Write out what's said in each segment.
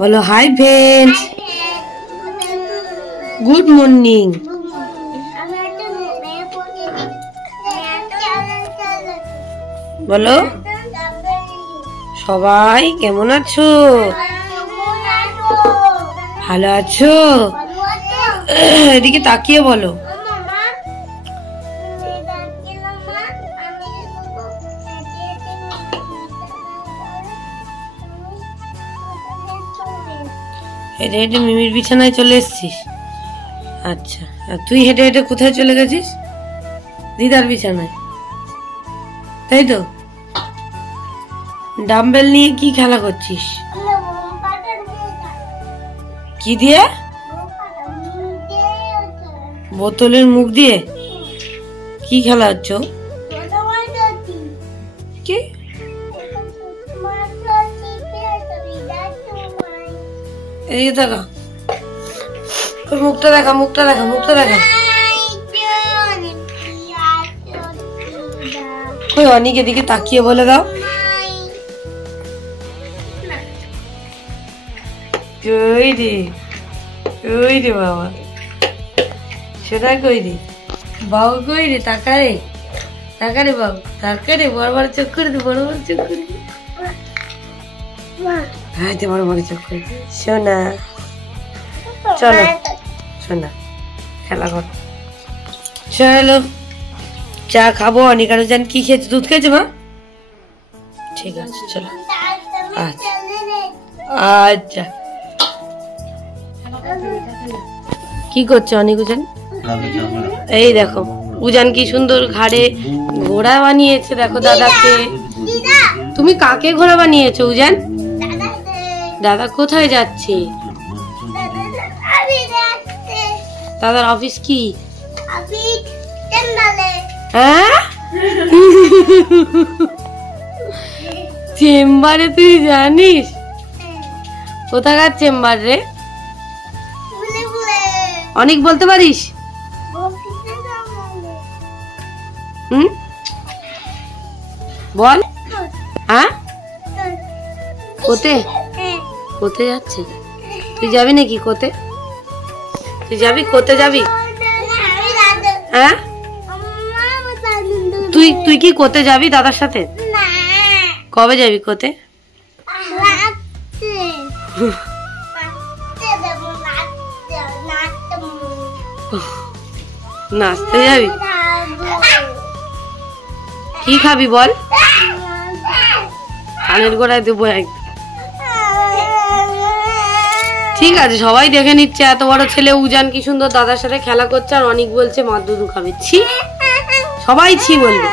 বলো hi friends, good morning. বলো সবাই কেমন আছো? ভালো আছো? এদিকে তাকিয়ে বলো। হেঁটে হেঁটে মিমির বিছানায় চলে এসছিস? আচ্ছা, আর তুই হেঁটে হেঁটে কোথায় চলে গেছিস? দিদার বিছানায়, তাই তো? ডাম্বেল নিয়ে কি খেলা করছিস? কি দিয়ে? বোতলের মুখ দিয়ে কি খেলা হচ্ছে? কি এই দেখা, মুখটা দেখা, মুখটা দেখা, মুখটা দেখা। কই অনেক এদিকে তাকিয়ে বলে দাও। কই রে, কই রে বাবা, সেটা কই রে বাবু, কই রে, তাকারে, তাকারে বাবু, তাকারে, বড় বড় চোখ করে দে, বড় বড় চোখ করে দে, হ্যাঁ বড় বড় চোখ করে দে। সোনা চলো, সোনা খেলা কর। চলো চা খাবো। অনিকার জান কি খেয়েছে? দুধ খেয়েছে মা? ঠিক আছে চলো। আচ্ছা আচ্ছা, কি করছে অনিক উজান? এই দেখো উজান কি সুন্দর ঘাড়ে ঘোড়া বানিয়েছে, দেখো দাদাকে। তুমি কাকে ঘোড়া বানিয়েছো উজান? দাদা কোথায় যাচ্ছে? দাদার অফিস কি? হ্যাঁ চেম্বারে? তুই জানিস কোথাকার চেম্বার রে? অনেক বলতে পারিস? বল। হ্যাঁ কোতে, কোথায় যাচ্ছে? তুই যাবি নাকি কোতে? তুই যাবি কোতে? যাবি? হ্যাঁ তুই তুই কি কোতে যাবি দাদার সাথে? কবে যাবি কোতে? নাচতে যাবি? কি খাবি বল? কানের গোড়ায় দেবো একদম। ঠিক আছে, সবাই দেখে নিচ্ছে এত বড় ছেলে উজান কি সুন্দর দাদার সাথে খেলা করছে, আর অনেক বলছে মা দুধু খাবে। ছি, সবাই ছি বলবে।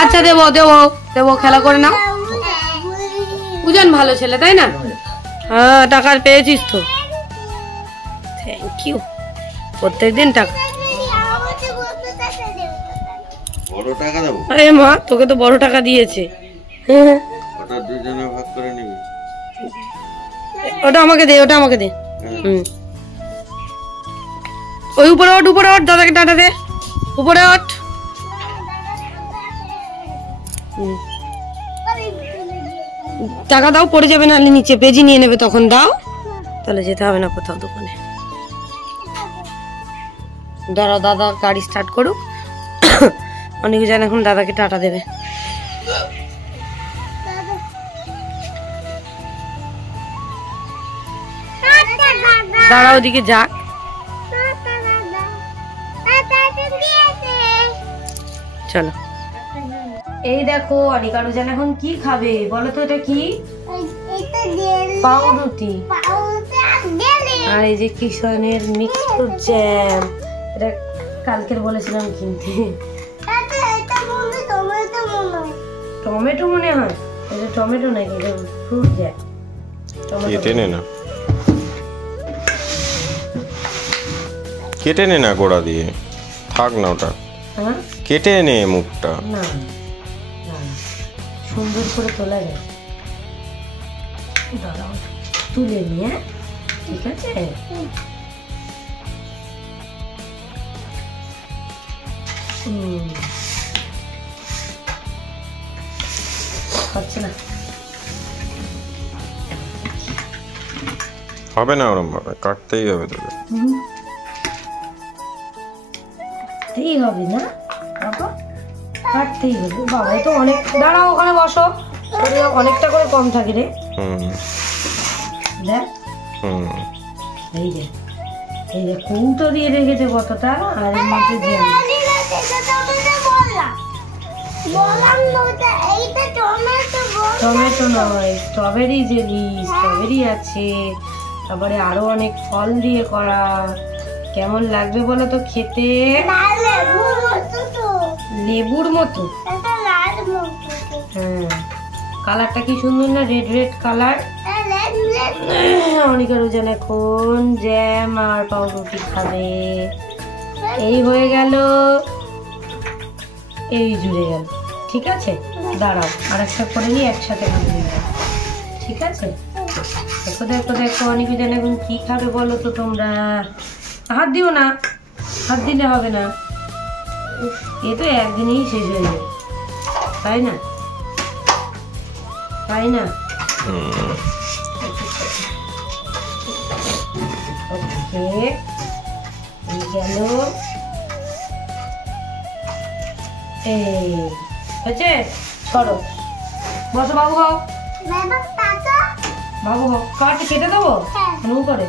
আচ্ছা দেবো দেবো দেবো, খেলা করে নাও। উজান ভালো ছেলে তাই না? হ্যাঁ টাকার পেয়েছিস তো, থ্যাংক ইউ। প্রত্যেকদিন টাকা। আরে মা তোকে তো বড় টাকা দিয়েছে। ওটা আমাকে দে, ওটা আমাকে দে। ওই উপরে ওঠ, উপরে ওঠ, দাদাকে টাটা দে, উপরে ওঠ। টাকা দাও, পড়ে যাবে না নিচে, পেজি নিয়ে নেবে তখন। দাও, তাহলে যেতে হবে না কোথাও দোকানে। দাঁড়াও, দাদা গাড়ি স্টার্ট করুক। অনেকে জান এখন দাদাকে টাটা দেবে। দাঁড়াও ওদিকে যাক। চলো, এই দেখো অনিকার উজান এখন কি খাবে বলো তো? এটা কি? পাউরুটি আর এই যে কিষানের মিক্স ফ্রুট জ্যাম। এটা কালকের বলেছিলাম কিনতে। টমেটো মনে হয়, এটা টমেটো নাকি? এটা ফ্রুট জ্যাম। কেটে নে না, কেটে নে না গোড়া দিয়ে, থাক না ওটা। কেটে নে মুখটা। না সুন্দর করে তোলা যায়, দাঁড়াও তুলে নিয়ে, ঠিক আছে? হচ্ছে না, হবে না ওরম ভাবে, কাটতেই হবে তোকে। কাটতেই হবে না বাবা, কাটতেই হবে বাবা। তো অনেক, দাঁড়াও ওখানে বসো, অনেকটা করে কম থাকে রে। দেখ এই যে, এই যে কৌটো দিয়ে রেখেছে কতটা, আর এর মধ্যে জ্যাম। টমেটো নয়, স্ট্রবেরি জেলি, স্ট্রবেরি আছে, তারপরে আরো অনেক ফল দিয়ে করা। কেমন লাগবে বলো তো খেতে? লেবুর মতো। হ্যাঁ, কালারটা কি সুন্দর না, রেড রেড কালার। অনেকের ওজন এখন জ্যাম আর পাউরুটি খাবে। এই হয়ে গেল, এই জুড়ে গেল। ঠিক আছে, দাঁড়াও আর একটা করে নিই, একসাথে খাবে। ঠিক আছে, দেখো দেখো দেখো অনেক ওজন এখন কি খাবে বলো তো তোমরা? হাত দিও না, হাত দিলে হবে না। এ তো একদিনেই শেষ হয়ে যাবে, তাই না? তাই না? ওকে, এই গেল। এই হচ্ছে, সরো, বসো বাবু হও, বাবু হও। কাটে কেটে দেবো নু করে।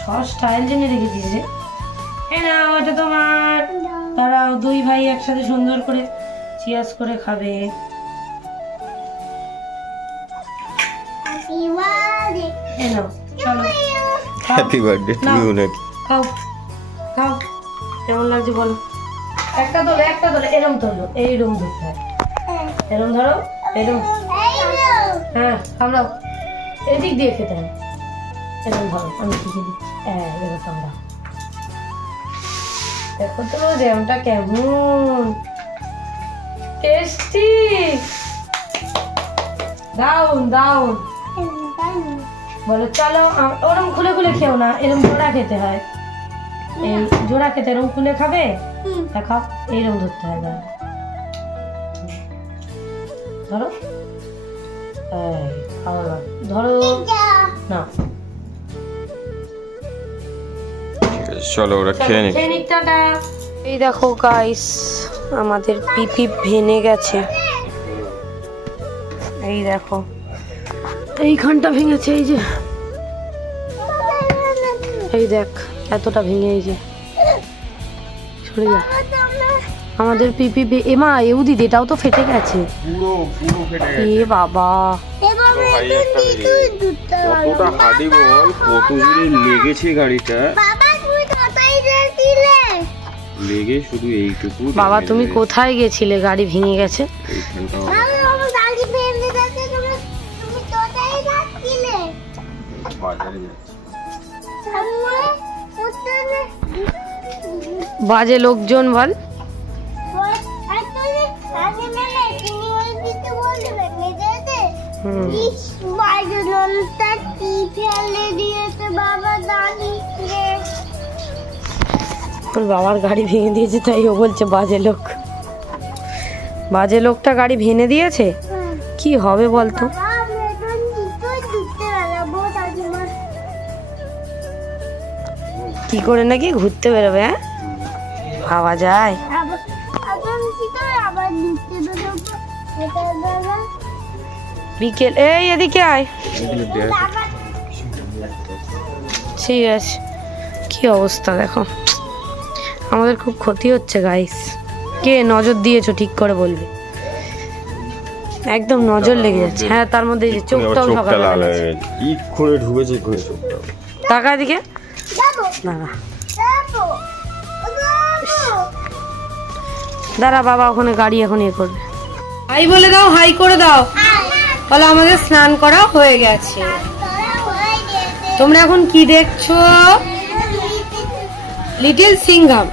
সস স্টাইল জেনে রেখেছিস রে। হ্যাঁ না, ওটা তোমার। তারাও দুই ভাই একসাথে সুন্দর করে চিয়াস করে খাবে। চলো, হ্যাপি বার্থডে টু ইউ নাকি? খাও খাও, কেমন লাগছে বলো? একটা তোলো, একটা তোলো, এরম তোলো, এইরম ধরতে হয়, এরম ধরো, এরম। হ্যাঁ কামড়াও, এদিক দিয়ে খেতে হয়, এরম ধরো, আমি শিখে দিচ্ছি। হ্যাঁ এরকম কামড়াও। দেখো তো জ্যামটা কেমন টেস্টি। দাউন দাউন বলো। চলো, ওরম খুলে খুলে খেও না, এরকম জোড়া খেতে হয়। এই জোড়া খেতে এরকম খুলে খাবে, দেখাও, এইরকম ধরতে হয়। ধরো, ধরো না। চলো ওরা খেয়ে নিক। এই দেখো গাইস, আমাদের পিপি ভেঙে গেছে। এই দেখো, এইখানটা ভেঙেছে, এই যে, এই দেখ এতটা ভেঙে, এই যে সরে যা। আমাদের পিপি এমা এউ দিদি, এটাও তো ফেটে গেছে পুরো পুরো ফেটে গেছে। এ বাবা, কতটা হাডি বল, কত জোরে লেগেছে গাড়িটা। লেগে শুধু এইটুকু। বাবা তুমি কোথায় গেছিলে? গাড়ি ভেঙে গেছে। বাজে লোকজন বল। তোর বাবার গাড়ি ভেঙে দিয়েছে, তাই ও বলছে বাজে লোক। বাজে লোকটা গাড়ি ভেঙে দিয়েছে, কি হবে বলতো? কি করে নাকি ঘুরতে বেরোবে? হ্যাঁ ভাবা যায়? বিকেল, এই এদিকে আয়। ঠিক আছে, কি অবস্থা দেখো, আমাদের খুব ক্ষতি হচ্ছে গাইস। কে নজর দিয়েছো ঠিক করে বলবে, একদম নজর লেগে যাচ্ছে। হ্যাঁ তার মধ্যে চোখটাও সকালে ঢুকেছে। টাকা দিকে দাঁড়া বাবা, ওখানে গাড়ি এখন ইয়ে করবে। হাই বলে দাও, হাই করে দাও, বলো আমাদের স্নান করা হয়ে গেছে। তোমরা এখন কি দেখছো? লিটল সিংহাম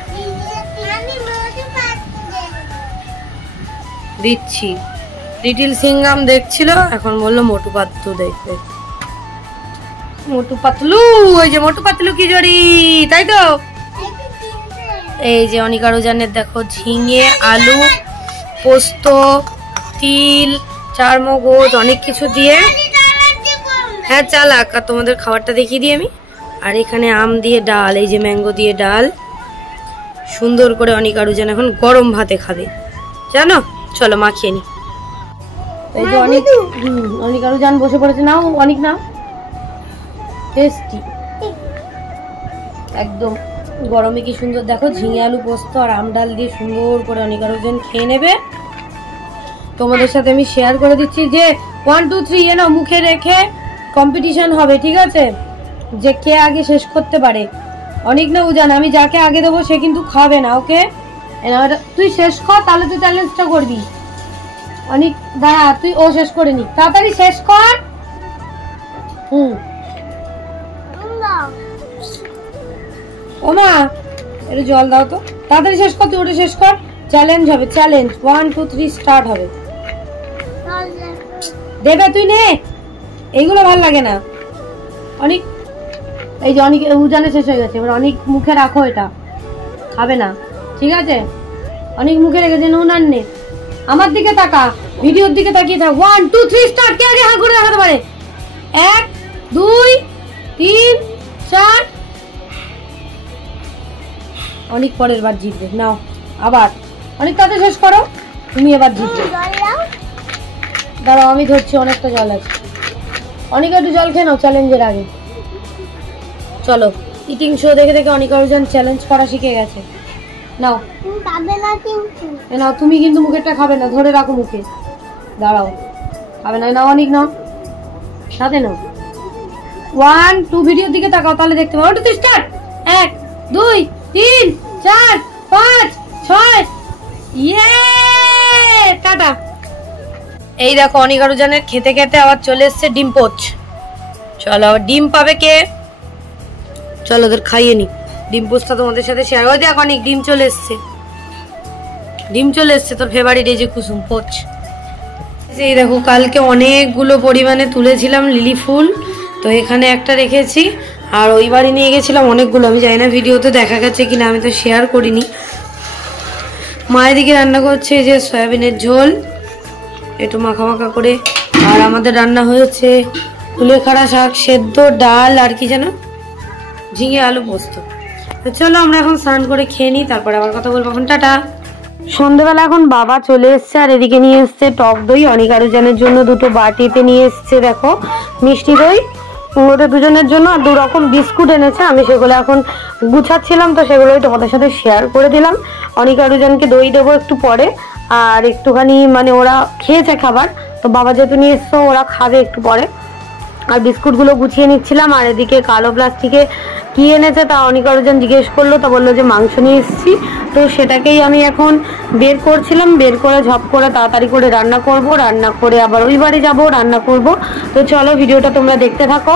দিচ্ছি। লিটল সিংহাম দেখছিল, এখন বললো মোটু পাতলু দেখবে। মোটু পাতলু, ওই যে মোটু পাতলু কি জড়ি, তাই তো। এই যে অনিকা রোজানের দেখো ঝিঙে আলু পোস্ত, তিল, চারমগজ অনেক কিছু দিয়ে। হ্যাঁ চালাক, আর তোমাদের খাবারটা দেখিয়ে দিই আমি। আর এখানে আম দিয়ে ডাল, এই যে ম্যাঙ্গো দিয়ে ডাল, সুন্দর করে অনেক আরো যেন এখন গরম ভাতে খাবে জানো। চলো মাখিয়ে নি। এই যে অনেক আরো জান বসে পড়েছে, নাও অনেক নাও, টেস্টি একদম গরমে কি সুন্দর দেখো, ঝিঙে আলু পোস্ত আর আম ডাল দিয়ে সুন্দর করে অনেক আরো জন খেয়ে নেবে। তোমাদের সাথে আমি শেয়ার করে দিচ্ছি যে 1 2 3 এ না মুখে রেখে কম্পিটিশন হবে, ঠিক আছে, যে কে আগে শেষ করতে পারে। অনেক না উজান, আমি যাকে আগে দেবো সে কিন্তু খাবে না, ওকে? তুই শেষ কর, তাহলে তুই চ্যালেঞ্জটা করবি। অনেক দাঁড়া, তুই ও শেষ করে নি, তাড়াতাড়ি শেষ কর। ও মা একটু জল দাও তো, তাড়াতাড়ি শেষ কর, তুই ওটা শেষ কর। চ্যালেঞ্জ হবে, চ্যালেঞ্জ 1 2 3 স্টার্ট হবে। দেবে তুই নে, এইগুলো ভাল লাগে না অনেক। এই যে অনেক উজানে শেষ হয়ে গেছে, এবার অনেক মুখে রাখো, এটা খাবে না, ঠিক আছে? অনেক মুখে রেখেছে, নুন আর নে। আমার দিকে তাকা, ভিডিওর দিকে তাকিয়ে থাক। 1 2 3 স্টার্ট। কে আগে হাঁ করে দেখাতে পারে? 1 2 3 4। অনেক পরের বার জিতবে, নাও আবার অনেক তাড়াতাড়ি শেষ করো, তুমি এবার জিতবে। দাঁড়াও আমি ধরছি, অনেকটা জল আছে, অনেক একটু জল খেয়ে নাও চ্যালেঞ্জের আগে। চলো, ইটিং শো দেখে দেখে অনেক আরোজন চ্যালেঞ্জ করা শিখে গেছে। নাও নাও, তুমি কিন্তু মুখেরটা খাবে না, ধরে রাখো মুখে, দাঁড়াও খাবে না। নাও অনেক নাও, সাথে নাও। 1 2 ভিডিওর দিকে তাকাও, তাহলে দেখতে পাবো। ওটা তুই স্টার্ট। 1 2 3 4 5 6। ইয়ে টাটা। এই দেখো অনেক আরোজনের খেতে খেতে আবার চলে এসছে ডিম পোচ। চলো আবার ডিম পাবে কে? চলো ওদের খাইয়ে নি। ডিম পোচটা তোমাদের সাথে শেয়ার। ওই দেখ অনেক ডিম চলে এসছে, ডিম চলে এসছে তোর ফেভারিট, এই যে কুসুম পোচ। এই দেখো কালকে অনেকগুলো পরিমাণে তুলেছিলাম লিলি ফুল, তো এখানে একটা রেখেছি, আর ওই বাড়ি নিয়ে গেছিলাম অনেকগুলো। আমি জানি না ভিডিওতে দেখা গেছে কিনা, আমি তো শেয়ার করিনি। মায়ের দিকে রান্না করছে এই যে সয়াবিনের ঝোল একটু মাখা মাখা করে, আর আমাদের রান্না হয়েছে কুলেখাড়া শাক সেদ্ধ, ডাল, আর কি যেন ঝিঙে আলু পোস্ত। তো চলো আমরা এখন স্নান করে খেয়ে নিই, তারপরে আবার কথা বলবো। এখন টাটা। সন্ধ্যেবেলা এখন বাবা চলে এসছে, আর এদিকে নিয়ে এসছে টক দই। অনেক আরোজনের জন্য দুটো বাটিতে নিয়ে এসছে দেখো মিষ্টি দই, ওদের দুজনের জন্য, আর 2 রকম বিস্কুট এনেছে। আমি সেগুলো এখন গুছাচ্ছিলাম, তো সেগুলোই তোমাদের সাথে শেয়ার করে দিলাম। অনেক আরোজনকে দই দেবো একটু পরে, আর একটুখানি মানে ওরা খেয়েছে খাবার, তো বাবা যেহেতু নিয়ে এসছো ওরা খাবে একটু পরে। আর বিস্কুটগুলো গুছিয়ে নিচ্ছিলাম। আর এদিকে কালো প্লাস্টিকে কি এনেছে তা অনেক আরোজন জিজ্ঞেস করলো, তা বললো যে মাংস নিয়ে এসেছি, তো সেটাকেই আমি এখন বের করছিলাম। বের করে ঝপ করে তাড়াতাড়ি করে রান্না করব, রান্না করে আবার ওই বাড়ি যাবো, রান্না করব। তো চলো ভিডিওটা তোমরা দেখতে থাকো।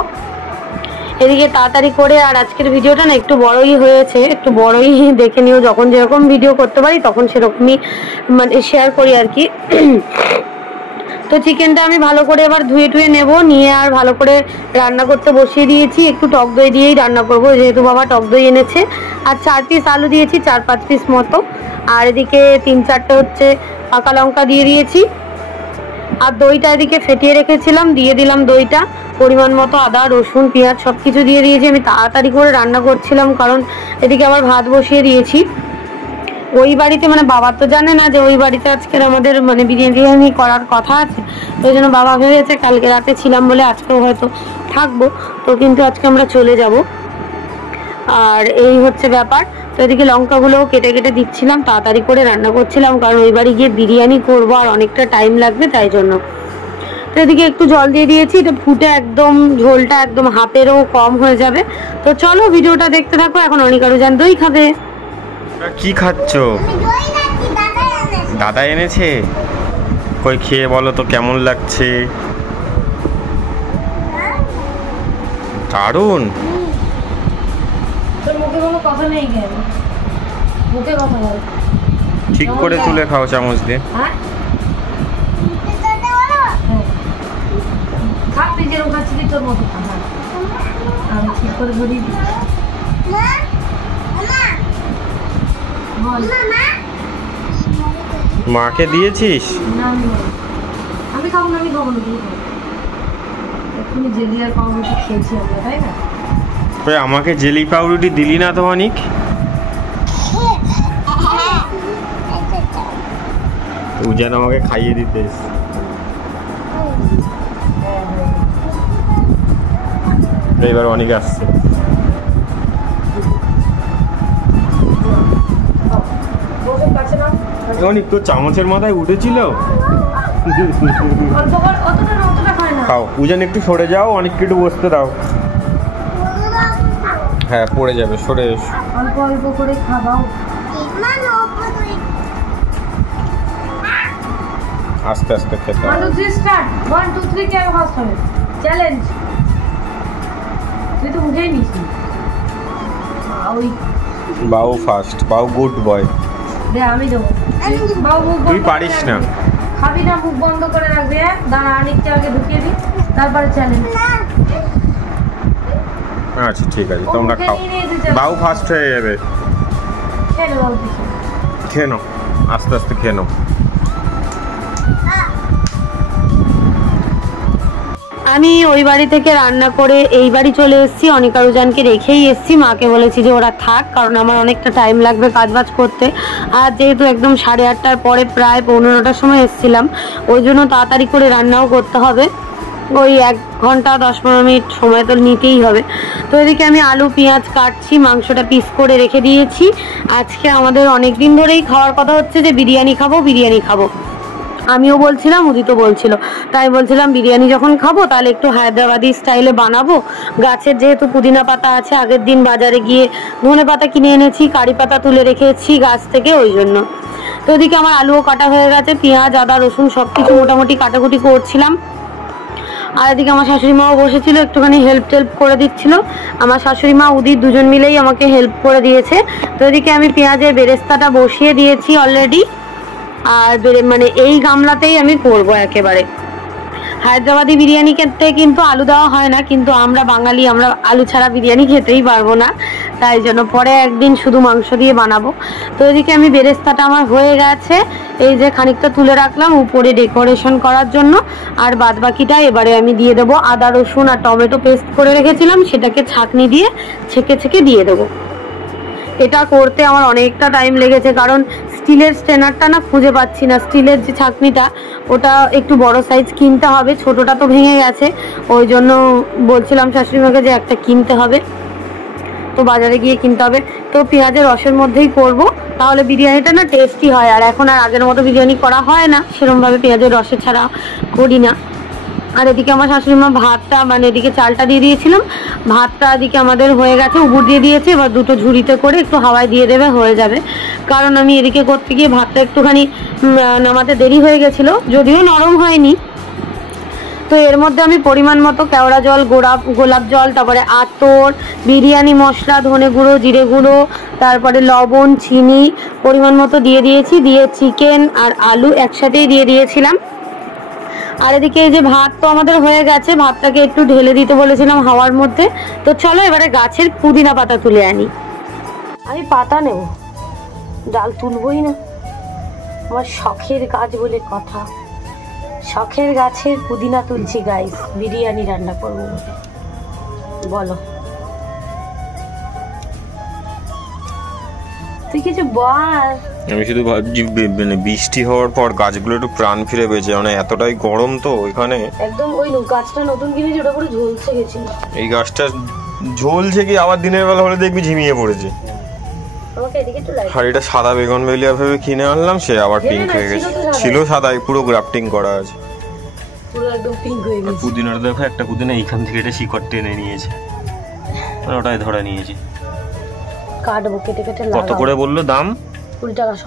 এদিকে তাড়াতাড়ি করে, আর আজকের ভিডিওটা না একটু বড়ই হয়েছে, একটু বড়ই দেখে নিও। যখন যেরকম ভিডিও করতে পারি তখন সেরকমই মানে শেয়ার করি আর কি। তো চিকেনটা আমি ভালো করে এবার ধুয়ে টুয়ে নেবো, নিয়ে আর ভালো করে রান্না করতে বসিয়ে দিয়েছি। একটু টক দই দিয়েই রান্না করব, যেহেতু বাবা টক দই এনেছে। আর 4 পিস আলু দিয়েছি, 4-5 পিস মতো। আর এদিকে 3-4টে হচ্ছে পাকা লঙ্কা দিয়ে দিয়েছি। আর দইটা এদিকে ফেটিয়ে রেখেছিলাম, দিয়ে দিলাম দইটা। পরিমাণ মতো আদা রসুন পেঁয়াজ সব কিছু দিয়ে দিয়েছি। আমি তাড়াতাড়ি করে রান্না করছিলাম, কারণ এদিকে আবার ভাত বসিয়ে দিয়েছি। ওই বাড়িতে মানে বাবা তো জানে না যে ওই বাড়িতে আজকের আমাদের মানে বিরিয়ানি করার কথা আছে, তো ওই জন্য বাবা ভেবেছে কালকে রাতে ছিলাম বলে আজকেও হয়তো থাকবো, তো কিন্তু আজকে আমরা চলে যাব। আর এই হচ্ছে ব্যাপার। তো এদিকে লঙ্কাগুলোও কেটে কেটে দিচ্ছিলাম, তাড়াতাড়ি করে রান্না করছিলাম, কারণ ওই বাড়ি গিয়ে বিরিয়ানি করবো আর অনেকটা টাইম লাগবে, তাই জন্য। তো এদিকে একটু জল দিয়ে দিয়েছি, এটা ফুটে একদম ঝোলটা একদম হাফেরও কম হয়ে যাবে। তো চলো ভিডিওটা দেখতে থাকো। এখন অনেক আরোজন দই খাবে। কি খাচ্ছ? দাদা এনেছে, কই খেয়ে বলো তো কেমন লাগছে? দারুণ। তোর মুখে কোনো কথা নেই কেন? মুখে কথা বল, ঠিক করে তুলে খাও চামচ দিয়ে। হ্যাঁ খা, তুই যেরকম খাচ্ছিলি তোর মতো খা। আমি ঠিক করে ধরিয়ে দিই। মাকে দিয়েছিস? না আমি খাবো না, তুমি খাবো। এক্ষুনি জেলি আর পাউরুটি খেয়েছি আমরা, তাই না? আমাকে জেলি পাউরুটি দিলি না তো অনেক। উজান আমাকে খাইয়ে দিতেস। এবার অনেক আসছে। অনেক তো চামচের মাথায় উঠেছিল। খাও উজান, একটু সরে যাও, অনেককে একটু বসতে দাও। হ্যাঁ পড়ে যাবে, সরে এসো। অল্প অল্প করে খাবাও। আস্তে আস্তে খেতে হবে। 1 2 3 স্টার্ট। 1 2 3 কে ফার্স্ট হবে চ্যালেঞ্জ। তুই তো উঠেই নিছিস। ওই বাউ ফার্স্ট, বাউ গুড বয়। দে আমি দেবো। বাবু তুই পারিস না। খাবি না, মুখ বন্ধ করে রাখবি। দাঁড়া অনেকটা আগে ঢুকিয়ে দিই, তারপরে চ্যালেঞ্জ। আচ্ছা ঠিক আছে, তোমরা খাও। বাউ ফার্স্ট হয়ে যাবে। খেয়ে নাও, আস্তে আস্তে খেয়ে নাও। আমি ওই বাড়ি থেকে রান্না করে এই বাড়ি চলে এসেছি। অনিকা রুজানকে রেখেই এসেছি। মাকে বলেছি যে ওরা থাক, কারণ আমার অনেকটা টাইম লাগবে কাজবাজ করতে। আর যেহেতু একদম 8:30টার পরে প্রায় 9:15টার সময় এসেছিলাম, ওই জন্য তাড়াতাড়ি করে রান্নাও করতে হবে। ওই 1 ঘন্টা 10-15 মিনিট সময় তো নিতেই হবে। তো এদিকে আমি আলু পেঁয়াজ কাটছি, মাংসটা পিস করে রেখে দিয়েছি। আজকে আমাদের অনেক দিন ধরেই খাওয়ার কথা হচ্ছে যে বিরিয়ানি খাবো। আমিও বলছিলাম, উদিতও বলছিল। তাই বলছিলাম বিরিয়ানি যখন খাবো তাহলে একটু হায়দ্রাবাদি স্টাইলে বানাবো। গাছের যেহেতু পুদিনা পাতা আছে, আগের দিন বাজারে গিয়ে ধনে পাতা কিনে এনেছি, কারি পাতা তুলে রেখেছি গাছ থেকে, ওই জন্য। তো ওদিকে আমার আলুও কাটা হয়ে গেছে, পেঁয়াজ আদা রসুন সব কিছু মোটামুটি কাটাকুটি করছিলাম। আর এদিকে আমার শাশুড়ি মাও বসেছিল, একটুখানি হেল্প করে দিচ্ছিল। আমার শাশুড়ি মা উদিত দুজন মিলেই আমাকে হেল্প করে দিয়েছে। তো এদিকে আমি পেঁয়াজের বেরেস্তাটা বসিয়ে দিয়েছি অলরেডি। আর মানে এই গামলাতেই আমি করবো একেবারে। হায়দ্রাবাদি বিরিয়ানি খেতে কিন্তু আলু দেওয়া হয় না, কিন্তু আমরা বাঙালি, আমরা আলু ছাড়া বিরিয়ানি খেতেই পারবো না, তাই জন্য পরে একদিন শুধু মাংস দিয়ে বানাবো। তো এদিকে আমি বেরেস্তাটা আমার হয়ে গেছে, এই যে খানিকটা তুলে রাখলাম উপরে ডেকোরেশন করার জন্য। আর বাদ বাকিটা এবারে আমি দিয়ে দেবো। আদা রসুন আর টমেটো পেস্ট করে রেখেছিলাম, সেটাকে ছাঁকনি দিয়ে ছেঁকে দিয়ে দেবো। এটা করতে আমার অনেকটা টাইম লেগেছে, কারণ স্টিলের স্ট্রেনারটা না খুঁজে পাচ্ছি না। স্টিলের যে ছাঁকনিটা, ওটা একটু বড় সাইজ কিনতে হবে, ছোটটা তো ভেঙে গেছে। ওই জন্য বলছিলাম শাশুড়িমাকে যে একটা কিনতে হবে, তো বাজারে গিয়ে কিনতে হবে। তো পেঁয়াজের রসের মধ্যেই করব, তাহলে বিরিয়ানিটা না টেস্টি হয়। আর এখন আর আগের মতো বিরিয়ানি করা হয় না সেরকমভাবে, পেঁয়াজের রসের ছাড়া করি না। আর এদিকে আমার শাশুড়ি মা ভাতটা, মানে এদিকে চালটা দিয়ে দিয়েছিলাম, ভাতটা এদিকে আমাদের হয়ে গেছে, উবুর দিয়ে দিয়েছে। এবার দুটো ঝুড়িতে করে একটু হাওয়ায় দিয়ে দেবে, হয়ে যাবে। কারণ আমি এদিকে করতে গিয়ে ভাতটা একটুখানি নামাতে দেরি হয়ে গেছিলো, যদিও নরম হয়নি। তো এর মধ্যে আমি পরিমাণ মতো কেওড়া জল, গোলাপ জল, তারপরে আতর, বিরিয়ানি মশলা, ধনে গুঁড়ো, জিরে গুঁড়ো, তারপরে লবণ, চিনি পরিমাণ মতো দিয়ে দিয়েছি। দিয়ে চিকেন আর আলু একসাথেই দিয়ে দিয়েছিলাম। আর এদিকে এই যে ভাত তো আমাদের হয়ে গেছে, ভাতটাকে একটু ঢেলে দিতে বলেছিলাম হাওয়ার মধ্যে। তো চলো এবারে গাছের পুদিনা পাতা তুলে আনি। আমি পাতা নেব, ডাল তুলবই না, আমার শখের গাছ বলে কথা। শখের গাছের পুদিনা তুলছি গাইস, বিরিয়ানি রান্না করবো বলে। বলো, তুই কিছু বল। আমি শুধু ভাবছি মানে বৃষ্টি হওয়ার পর গাছগুলো একটু প্রাণ ফিরে পেয়েছে, মানে এতটাই গরম তো ওইখানে। একদম ওই গাছটা নতুন কিনেছি, ওটা পুরো ঝলসে গেছিল। এই গাছটা ঝলছে কি, আবার দিনের বেলা হলে দেখবি ঝিমিয়ে পড়েছে। আর এটা সাদা বেগুন বেলিয়া ভেবে কিনে আনলাম, সে আবার পিঙ্ক হয়ে গেছে। ছিল সাদাই, পুরো গ্রাফটিং করা আছে, পুরো একদম পিঙ্ক হয়ে গেছে। পুদিনাটা দেখো, একটা পুদিনা এইখান থেকে এটা শিকড় টেনে নিয়েছে, ওটাই ধরে নিয়েছে। কাটবো, কেটে কত করে বললো দাম? 20 টাকা শ,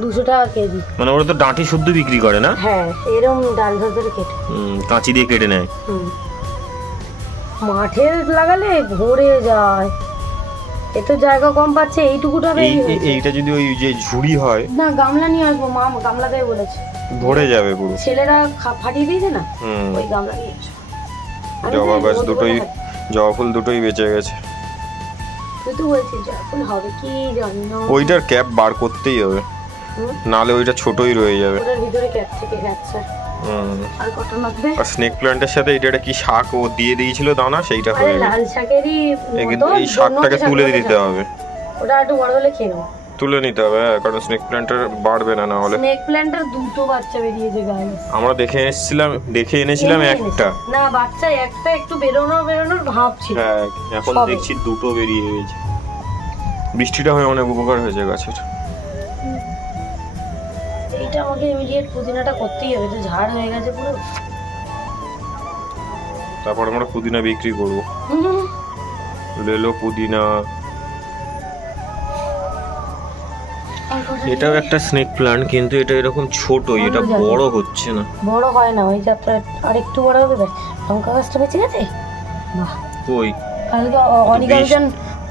200 টাকা কেজি। মানে ওরা তো ডাঁটি শুদ্ধ বিক্রি করে না? হ্যাঁ, এরকম ডাল ধরে কেটে কাঁচি দিয়ে কেটে নেয়। মাঠে লাগালে ভরে যায়, এত জায়গা কম পাচ্ছে, এইটুকুটা। এইটা যদি ওই যে ঝুড়ি হয় না, গামলা নিয়ে আসবো, মা গামলা দেয় বলেছে, ভরে যাবে পুরো। ছেলেরা ফাটিয়ে দিয়েছে না, ওই গামলা নিয়ে আসবো। জবা গাছ দুটোই, জবা ফুল দুটোই বেঁচে গেছে। তুই তো বলছিস জবা ফুল হবে কি জানি না। ওইটার ক্যাপ বার করতেই হবে। নালে ওইটা ছোটই রয়ে যাবে। ওটার ভিতরে ক্যাপসিকে খাচ্ছে। আর কত লাগবে? আর স্নেক প্ল্যান্টের সাথে এটা কি শাক ও দিয়ে দিয়েছিল দানা, সেইটা হয়ে গেছে। লাল শাকেরই মতো এই শাকটাকে তুলে দিতে হবে। ওটা একটু বড় হলে খেয়ে নাও। তুলে নিতে হবে, কারণ স্নেক প্ল্যান্টার বাড়বে না, না হলে। স্নেক প্ল্যান্টার দুটো বাচ্চা বেরিয়েছে গাইস। আমরা দেখে এনেছিলাম একটা। না বাচ্চা একটা একটু বেরোনোর ভাব ছিল। হ্যাঁ, এখন দেখছি দুটো বেরিয়ে গেছে। বৃষ্টিটা হয়ে অনেক উপকার হয়েছে গাছের। এইটা আমাকে ইমিডিয়েট পুদিনাটা করতেই হবে, তো ঝাড় হয়ে গেছে পুরো। তারপর আমরা পুদিনা বিক্রি করবো। লেলো পুদিনা। এটাও একটা স্নেক প্ল্যান্ট, কিন্তু এটা এরকম ছোটই, এটা বড় হচ্ছে না। বড় হয় না, ওই যাত্রা আর একটু বড় হবে। লঙ্কা গাছটা বেঁচে গেছে। বাহ, কই কালকে অনিকাঞ্চন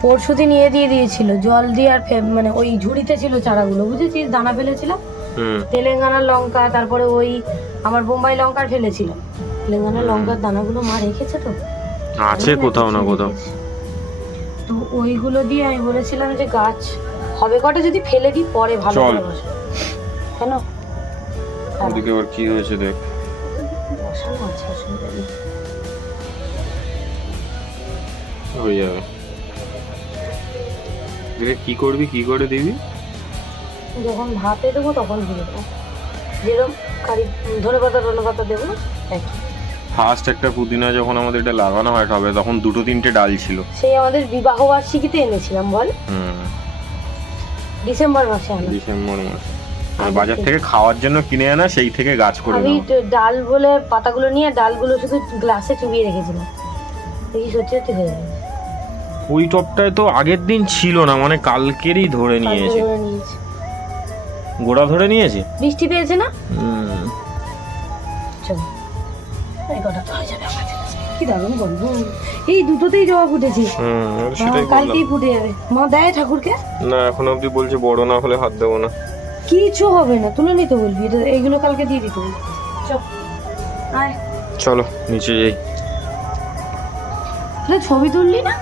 পরশুদি নিয়ে দিয়েছিল জল দিয়ে, আর মানে ওই ঝুড়িতে ছিল চারাগুলো, বুঝেছিস? দানা ফেলেছিলাম তেলেঙ্গানার লঙ্কা, তারপরে ওই আমার বোম্বাই লঙ্কা ফেলেছিলাম। তেলেঙ্গানার লঙ্কার দানাগুলো মা রেখেছে, তো আছে কোথাও না কোথাও। তো ওইগুলো দিয়ে আমি বলেছিলাম যে গাছ হবে কটা, যদি ফেলে দিই পরে ভালো করে বসে। কেন ওদিকে আবার কি হয়েছে দেখ। বসানো আছে, অসুবিধা নেই, হয়ে যাবে। কি করবি, কি করে দিবি? যখন ভাতে দেবো তখন দিয়ে দেবো, যেরকম কারি ধনে পাতা দেবো। ফার্স্ট একটা পুদিনা যখন আমাদের এটা লাগানো হয় টবে, তখন দুটো তিনটে ডাল ছিল। সেই আমাদের বিবাহ বার্ষিকীতে এনেছিলাম, বল ডিসেম্বর মাসে। ডিসেম্বর মাসে বাজার থেকে খাওয়ার জন্য কিনে আনা, সেই থেকে গাছ করে আমি ডাল বলে পাতাগুলো নিয়ে ডালগুলো শুধু গ্লাসে চুবিয়ে রেখেছিলাম, দেখি সত্যি সত্যি হয়ে যাবে। ওই টবটায় তো আগের দিন ছিল না, মানে কালকেরই ধরে নিয়েছে। গোড়া ধরে নিয়েছে, বৃষ্টি পেয়েছে না। চল এই গোটা তো হয়ে যাবে আমাদের। কি দারুণ গন্ধ, এই দুটোতেই জবা ফুটেছে। কালকেই ফুটে যাবে। মা দেয় ঠাকুরকে? না, এখন অবধি বলছে বড় না হলে হাত দেবো না। কিছু হবে না, তুলে নিতে বলবি, এটা এইগুলো কালকে দিয়ে দিতে বলবি। চলো নিচে যাই। ছবি তুললি না?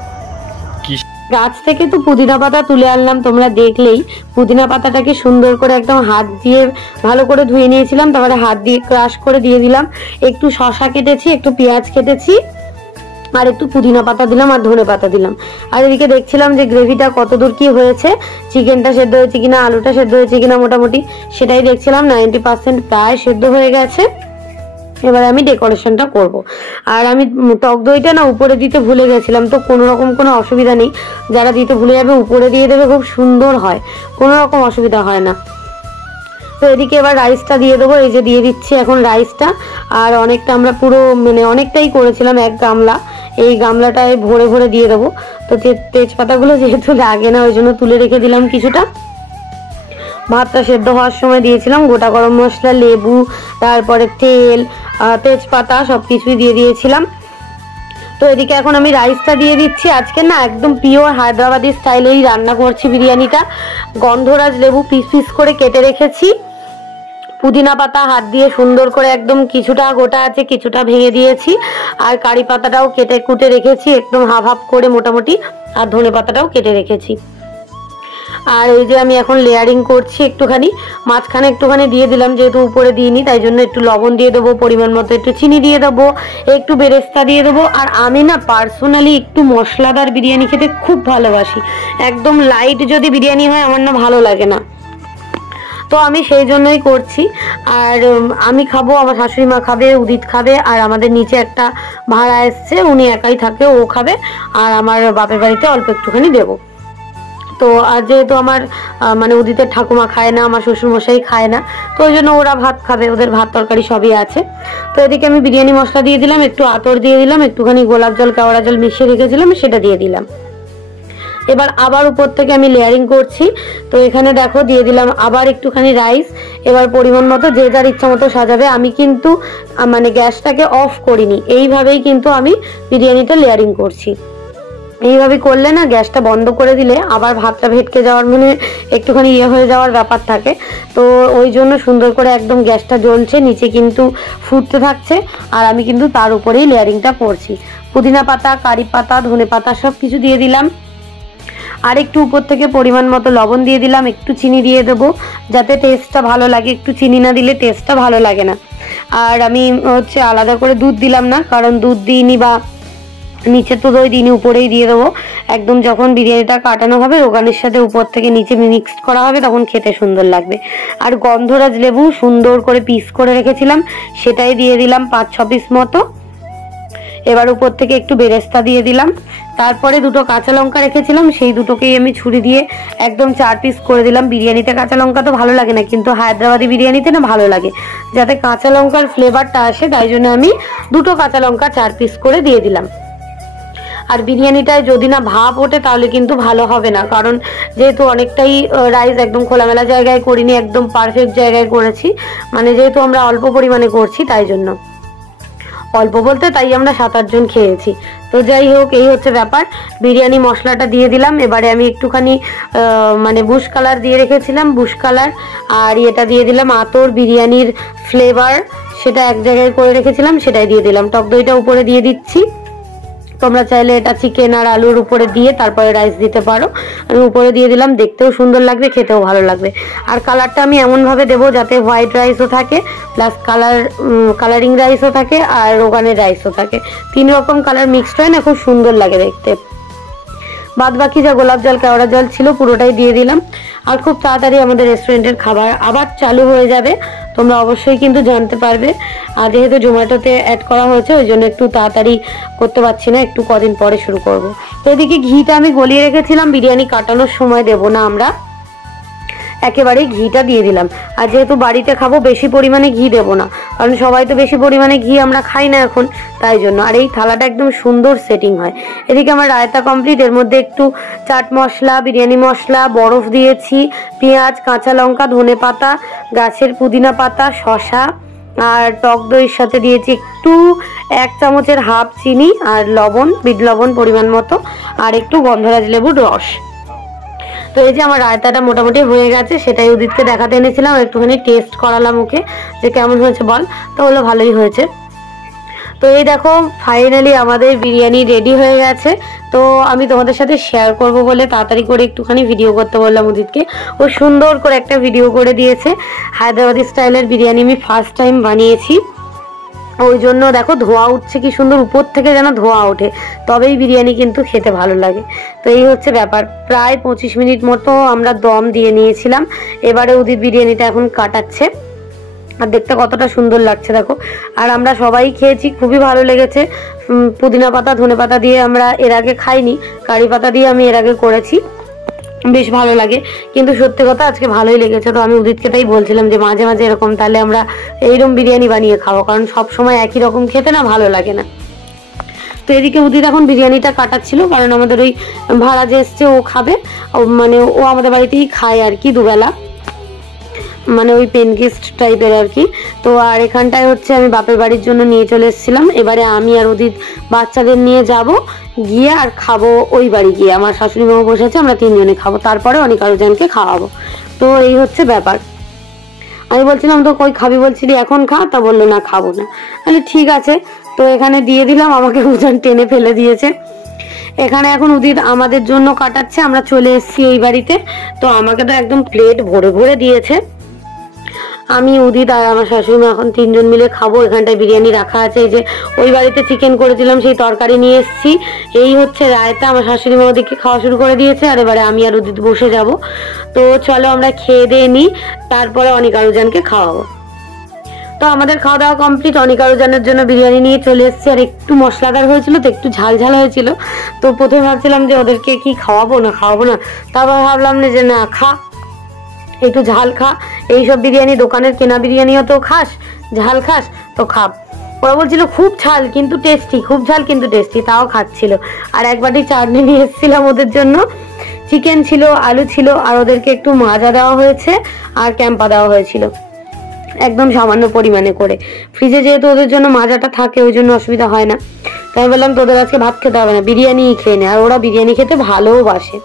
গাছ থেকে তো পুদিনা পাতা তুলে আনলাম, তোমরা দেখলেই। পুদিনা পাতাটাকে সুন্দর করে একদম হাত দিয়ে ভালো করে ধুয়ে নিয়েছিলাম, তারপরে হাত দিয়ে ক্রাশ করে দিয়ে দিলাম। একটু শসা কেটেছি, একটু পেঁয়াজ কেটেছি, আর একটু পুদিনা পাতা দিলাম, আর ধনে পাতা দিলাম। আর এদিকে দেখছিলাম যে গ্রেভিটা কতদূর কি হয়েছে, চিকেনটা সেদ্ধ হয়েছে কিনা, আলুটা সেদ্ধ হয়েছে কিনা, মোটামুটি সেটাই দেখছিলাম। 90% প্রায় সেদ্ধ হয়ে গেছে। এবার আমি ডেকোরেশনটা করব। আর আমি টক দইটা না উপরে দিতে ভুলে গেছিলাম, তো কোনো রকম কোনো অসুবিধা নেই, যারা দিতে ভুলে যাবে উপরে দিয়ে দেবে, খুব সুন্দর হয়, কোনো রকম অসুবিধা হয় না। তো এদিকে এবার রাইসটা দিয়ে দেবো, এই যে দিয়ে দিচ্ছি এখন রাইসটা। আর অনেকটা আমরা পুরো মানে অনেকটাই করেছিলাম, এক গামলা, এই গামলাটায় ভরে ভরে দিয়ে দেবো। তো তেজপাতাগুলো যেহেতু লাগে না, ওই জন্য তুলে রেখে দিলাম কিছুটা। ভাতটা সেদ্ধ হওয়ার সময় দিয়েছিলাম গোটা গরম মশলা, লেবু, তারপরে তেল, তেজপাতা সব কিছুই দিয়ে দিয়েছিলাম। তো এদিকে এখন আমি রাইসটা দিয়ে দিচ্ছি। আজকে না একদম পিওর হায়দ্রাবাদি স্টাইলেই রান্না করছি বিরিয়ানিটা। গন্ধরাজ লেবু পিস পিস করে কেটে রেখেছি, পুদিনা পাতা হাত দিয়ে সুন্দর করে একদম কিছুটা গোটা আছে, কিছুটা ভেঙে দিয়েছি, আর কারি পাতাটাও কেটে কুটে রেখেছি একদম হাফ হাফ করে মোটামুটি, আর ধনে পাতাটাও কেটে রেখেছি। আর এই যে আমি এখন লেয়ারিং করছি, একটুখানি মাঝখানে একটুখানি দিয়ে দিলাম, যেহেতু উপরে দিইনি তাই জন্য একটু লবণ দিয়ে দেবো, পরিমাণ মতো একটু চিনি দিয়ে দেবো, একটু বেরেস্তা দিয়ে দেবো। আর আমি না পার্সোনালি একটু মশলাদার বিরিয়ানি খেতে খুব ভালোবাসি, একদম লাইট যদি বিরিয়ানি হয় আমার না ভালো লাগে না, তো আমি সেই জন্যই করছি। আর আমি খাবো, আমার শাশুড়ি মা খাবে, উদিত খাবে, আর আমাদের নিচে একটা ভাড়া এসছে, উনি একাই থাকে, ও খাবে, আর আমার বাপের বাড়িতে অল্প একটুখানি দেবো। তো আর যেহেতু আমার মানে উদিতের ঠাকুমা খায় না, আমার শ্বশুরমশাই খায় না, তো ওই জন্য ওরা ভাত খাবে, ওদের ভাত তরকারি সবই আছে। তো এদিকে আমি বিরিয়ানি মশলা দিয়ে দিলাম, একটু আতর দিয়ে দিলাম, একটুখানি গোলাপ জল কেওড়া জল মিশিয়ে রেখেছিলাম, সেটা দিয়ে দিলাম। এবার আবার উপর থেকে আমি লেয়ারিং করছি। তো এখানে দেখো দিয়ে দিলাম আবার একটুখানি রাইস। এবার পরিমাণ মতো যে যার ইচ্ছা মতো সাজাবে। আমি কিন্তু মানে গ্যাসটাকে অফ করিনি, এইভাবেই কিন্তু আমি বিরিয়ানিটা লেয়ারিং করছি। এইভাবে করলে না গ্যাসটা বন্ধ করে দিলে আবার ভাতটা ভেটকে যাওয়ার মানে একটুখানি হয়ে যাওয়ার ব্যাপার থাকে, তো ওই জন্য সুন্দর করে একদম গ্যাসটা জ্বলছে, নিচে কিন্তু ফুটতে থাকছে, আর আমি কিন্তু তার উপরেই লেয়ারিংটা করছি। পুদিনা পাতা, কারি পাতা, ধনে পাতা সব কিছু দিয়ে দিলাম। আর একটু উপর থেকে পরিমাণ মতো লবণ দিয়ে দিলাম, একটু চিনি দিয়ে দেবো যাতে টেস্টটা ভালো লাগে, একটু চিনি না দিলে টেস্টটা ভালো লাগে না। আর আমি হচ্ছে আলাদা করে দুধ দিলাম না, কারণ দুধ দিইনি বা নিচে তো দই দিইনি, উপরেই দিয়ে দেবো। একদম যখন বিরিয়ানিটা কাটানো হবে রোগানের সাথে উপর থেকে নিচে মিক্সড করা হবে তখন খেতে সুন্দর লাগবে। আর গন্ধরাজ লেবু সুন্দর করে পিস করে রেখেছিলাম সেটাই দিয়ে দিলাম 5-6 পিস মতো। এবার উপর থেকে একটু বেরেস্তা দিয়ে দিলাম। তারপরে 2টো কাঁচা লঙ্কা রেখেছিলাম সেই দুটোকেই আমি ছুরি দিয়ে একদম 4 পিস করে দিলাম। বিরিয়ানিতে কাঁচা লঙ্কা তো ভালো লাগে না, কিন্তু হায়দ্রাবাদি বিরিয়ানিতে না ভালো লাগে, যাতে কাঁচা লঙ্কার ফ্লেভারটা আসে তাই জন্য আমি 2টো কাঁচা লঙ্কা 4 পিস করে দিয়ে দিলাম। আর বিরিয়ানিটায় যদি না ভাপ ওঠে তাহলে কিন্তু ভালো হবে না, কারণ যেহেতু অনেকটাই রাইস একদম খোলামেলা জায়গায় করিনি, একদম পারফেক্ট জায়গায় করেছি, মানে যেহেতু আমরা অল্প পরিমাণে করছি তাই জন্য। অল্প বলতে তাই আমরা 7-8 জন খেয়েছি। তো যাই হোক, এই হচ্ছে ব্যাপার। বিরিয়ানি মশলাটা দিয়ে দিলাম। এবারে আমি একটুখানি মানে বুশ কালার দিয়ে রেখেছিলাম, বুশ কালার, আর এটা দিয়ে দিলাম আতর বিরিয়ানির ফ্লেভার, সেটা এক জায়গায় করে রেখেছিলাম সেটাই দিয়ে দিলাম। টক দইটা উপরে দিয়ে দিচ্ছি, তোমরা চাইলে এটা চিকেন আর আলুর উপরে দিয়ে তারপরে রাইস দিতে পারো। আমি উপরে দিয়ে দিলাম, দেখতেও সুন্দর লাগবে, খেতেও ভালো লাগবে। আর কালারটা আমি এমনভাবে দেবো যাতে হোয়াইট রাইসও থাকে প্লাস কালারিং রাইসও থাকে আর রোগানের রাইসও থাকে, 3 রকম কালার মিক্সড হয় না, খুব সুন্দর লাগে দেখতে। বাদ বাকি যা গোলাপ জল কেওড়া জল ছিল পুরোটাই দিয়ে দিলাম। আর খুব তাড়াতাড়ি আমাদের রেস্টুরেন্টের খাবার আবার চালু হয়ে যাবে, তোমরা অবশ্যই কিন্তু জানতে পারবে। আর যেহেতু জোম্যাটোতে অ্যাড করা হয়েছে ওই জন্য একটু তাড়াতাড়ি করতে পারছি না, একটু কদিন পরে শুরু করব। তো এদিকে ঘিটা আমি গলিয়ে রেখেছিলাম, বিরিয়ানি কাটানোর সময় দেবো না আমরা, একেবারেই ঘিটা দিয়ে দিলাম। আর যেহেতু বাড়িতে খাবো বেশি পরিমাণে ঘি দেবো না, কারণ সবাই তো বেশি পরিমাণে ঘি আমরা খাই না এখন, তাই জন্য। আর এই থালাটা একদম সুন্দর সেটিং হয়। এদিকে আমার রায়তা কমপ্লিট, এর মধ্যে একটু চাট মশলা, বিরিয়ানি মশলা, বরফ দিয়েছি, পেঁয়াজ, কাঁচা লঙ্কা, ধনে পাতা, গাছের পুদিনা পাতা, শসা আর টক দইয়ের সাথে দিয়েছি একটু 1 চামচের হাফ চিনি আর লবণ, বিট লবণ পরিমাণ মতো, আর একটু গন্ধরাজ লেবুর রস। তো এই যে আমার রায়তাটা মোটামুটি হয়ে গেছে, সেটাই উদিতকে দেখাতে এনেছিলাম, একটুখানি টেস্ট করালাম ওকে যে কেমন হয়েছে বল, তো বললো ভালোই হয়েছে। তো এই দেখো ফাইনালি আমাদের বিরিয়ানি রেডি হয়ে গেছে। তো আমি তোমাদের সাথে শেয়ার করব বলে তাড়াতাড়ি করে একটুখানি ভিডিও করতে বললাম উদিতকে, ও সুন্দর করে একটা ভিডিও করে দিয়েছে। হায়দ্রাবাদি স্টাইলের বিরিয়ানি আমি ফার্স্ট টাইম বানিয়েছি, ওই জন্য দেখো ধোঁয়া উঠছে কি সুন্দর, উপর থেকে যেন ধোঁয়া ওঠে, তবেই বিরিয়ানি কিন্তু খেতে ভালো লাগে। তো এই হচ্ছে ব্যাপার। প্রায় 25 মিনিট মতো আমরা দম দিয়ে নিয়েছিলাম। এবারে উদিত বিরিয়ানিটা এখন কাটাচ্ছে, আর দেখতে কতটা সুন্দর লাগছে দেখো। আর আমরা সবাই খেয়েছি, খুবই ভালো লেগেছে। পুদিনা পাতা, ধনে পাতা দিয়ে আমরা এর আগে খাইনি, কারি পাতা দিয়ে আমি এর আগে করেছি, বেশ ভালো লাগে। কিন্তু সত্যি কথা আজকে ভালোই লেগেছে। তো আমি উদিতকে তাই বলছিলাম যে মাঝে মাঝে এরকম তাহলে আমরা এইরকম বিরিয়ানি বানিয়ে খাবো, কারণ সব সময় একই রকম খেতে না ভালো লাগে না। তো এদিকে উদিত এখন বিরিয়ানিটা কাটাচ্ছিল, কারণ আমাদের ওই ভাড়া যে এসছে ও খাবে, মানে ও আমাদের বাড়িতেই খায় আর কি দুবেলা, মানে ওই পেন গেস্ট টাইপের আর কি। তো আর এখানটায় হচ্ছে আমি বাপের বাড়ির জন্য নিয়ে চলে এসেছিলাম। এবারে আমি আর উদিত বাচ্চাদের নিয়ে যাব, গিয়ে আর খাবো ওই বাড়ি গিয়ে। আমার শাশুড়ি মামা বসেছে, আমরা 3 জনে খাবো, তারপরে অনেক আরো জনকে খাওয়াবো। তো এই হচ্ছে ব্যাপার। আমি বলছিলাম তো কই খাবি বলছিলি, এখন খা, তা বললো না খাবো না। তাহলে ঠিক আছে, তো এখানে দিয়ে দিলাম, আমাকে ওজন টেনে ফেলে দিয়েছে। এখানে এখন উদিত আমাদের জন্য কাটাচ্ছে, আমরা চলে এসেছি এই বাড়িতে। তো আমাকে তো একদম প্লেট ভরে ভরে দিয়েছে। আমি উদিত আর আমার শাশুড়ি মা এখন 3 জন মিলে খাবো। এখানটায় বিরিয়ানি রাখা আছে, এই যে ওই বাড়িতে চিকেন করেছিলাম সেই তরকারি নিয়ে এসেছি। এই হচ্ছে রায়তা, আমার শাশুড়ি মা ওদিকে খাওয়া শুরু করে দিয়েছে, আর এবারে আমি আর উদিত বসে যাব। তো চলো আমরা খেয়ে দিয়ে নিই, তারপরে অনেক আরো জনকে খাওয়াবো। তো আমাদের খাওয়া দাওয়া কমপ্লিট, অনেক আরো জনের জন্য বিরিয়ানি নিয়ে চলে এসেছি। আর একটু মশলাদার হয়েছিল তো একটু ঝাল ঝাল হয়েছিল। তো প্রথমে ভাবছিলাম যে ওদেরকে কি খাওয়াবো না, তারপর ভাবলাম যে না খা, একটু ঝাল খা। এইসব বিরিয়ানি দোকানের কেনা বিরিয়ানিও তো খাস, ঝাল খাস তো খা। ওরা বলছিল খুব ঝাল কিন্তু টেস্টি, খুব ঝাল কিন্তু টেস্টি, তাও খাচ্ছিল। আর এক বাটি চাটনি নিয়ে এসেছিলাম ওদের জন্য, চিকেন ছিল, আলু ছিল, আর ওদেরকে একটু মাজা দেওয়া হয়েছে আর ক্যাম্পা দেওয়া হয়েছিল একদম সামান্য পরিমাণে করে। ফ্রিজে যেহেতু ওদের জন্য মাজাটা থাকে ওই জন্য অসুবিধা হয় না। তাই বললাম তোদের আজকে ভাত খেতে হবে না, বিরিয়ানিই খেয়ে নে। আর ওরা বিরিয়ানি খেতে ভালোবাসে।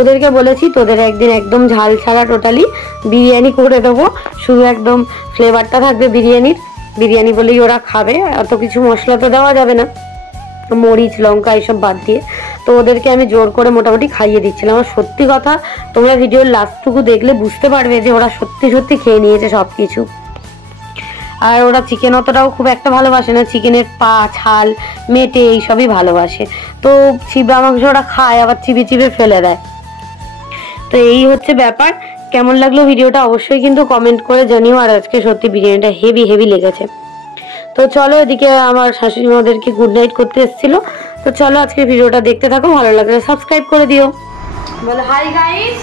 ওদেরকে বলেছি তোদের একদিন একদম ঝাল ছাড়া টোটালি বিরিয়ানি করে দেবো, শুধু একদম ফ্লেভারটা থাকবে বিরিয়ানির, বিরিয়ানি বলেই ওরা খাবে, অত কিছু মশলা তো দেওয়া যাবে না। মরিচ লঙ্কা এইসব বাদ দিয়ে। তো ওদেরকে আমি জোর করে মোটামুটি খাইয়ে দিচ্ছিলাম। আর সত্যি কথা, তোমরা ভিডিওর লাস্টটুকু দেখলে বুঝতে পারবে যে ওরা সত্যি সত্যি খেয়ে নিয়েছে সব কিছু। আর ওরা চিকেন অতটাও খুব একটা ভালোবাসে না, চিকেনের পা ছাল মেটে এইসবই ভালোবাসে। তো চিবা মাংস ওরা খায়, আবার চিবিয়ে চিবিয়ে ফেলে দেয়। তো এই হচ্ছে ব্যাপার। কেমন লাগলো ভিডিওটা অবশ্যই কিন্তু কমেন্ট করে জানিও। আর আজকে সত্যি বিরিয়ানিটা হেভি হেভি লেগেছে। তো চলো, এদিকে আমার শাশুড়ি মাদেরকে গুড নাইট করতে এসেছিল। তো চলো আজকে ভিডিওটা দেখতে থাকো, ভালো লাগলে সাবস্ক্রাইব করে দিও। বলো হাই গাইস,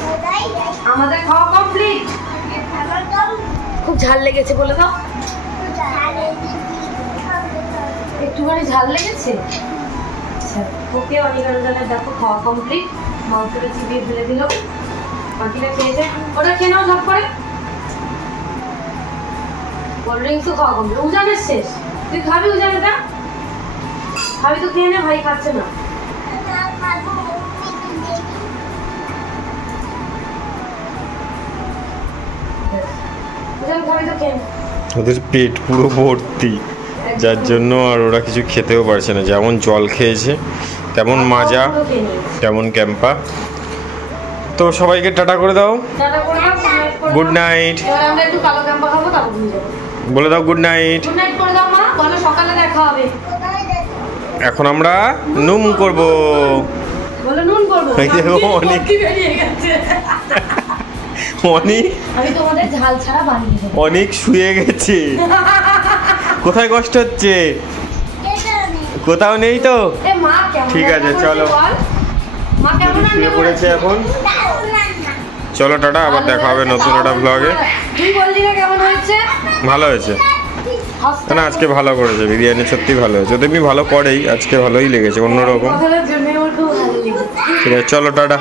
আমাদের খাওয়া কমপ্লিট। খুব ঝাল লেগেছে বলে দাও, একটুখানি ঝাল লেগেছে। আচ্ছা ওকে, অনিকার দেখো খাওয়া কমপ্লিট। মাংসটা চিবিয়ে ফেলে দিল, বাকিটা খেয়েছে। ওটা খেয়ে নাও সব করে। কোল্ড ড্রিঙ্কসও খাওয়া কমপ্লিট। উজানের শেষ, তুই খাবি উজানটা? খাবি তো খেয়ে নে, ভাই খাচ্ছে না। উজান খাবি তো খেয়ে নে। ওদের পেট পুরো ভর্তি, যার জন্য আর ওরা কিছু খেতেও পারছে না। যেমন জল খেয়েছে, তেমন মাজা, তেমন ক্যাম্পা। তো সবাইকে টাটা করে দাও, গুড নাইট বলে দাও, গুড নাইট। এখন আমরা নুম করব, অনেক শুয়ে গেছে। কোথায় কষ্ট হচ্ছে? কোথাও নেই তো? ঠিক আছে চলো, শুয়ে পড়েছে এখন। চলো টাটা, আবার দেখা হবে নতুন একটা ব্লগে। ভালো হয়েছে না, আজকে ভালো করেছে বিরিয়ানি, সত্যি ভালো হয়েছে। তুমি ভালো করেই, আজকে ভালোই লেগেছে, অন্যরকম। ঠিক আছে চলো টাটা।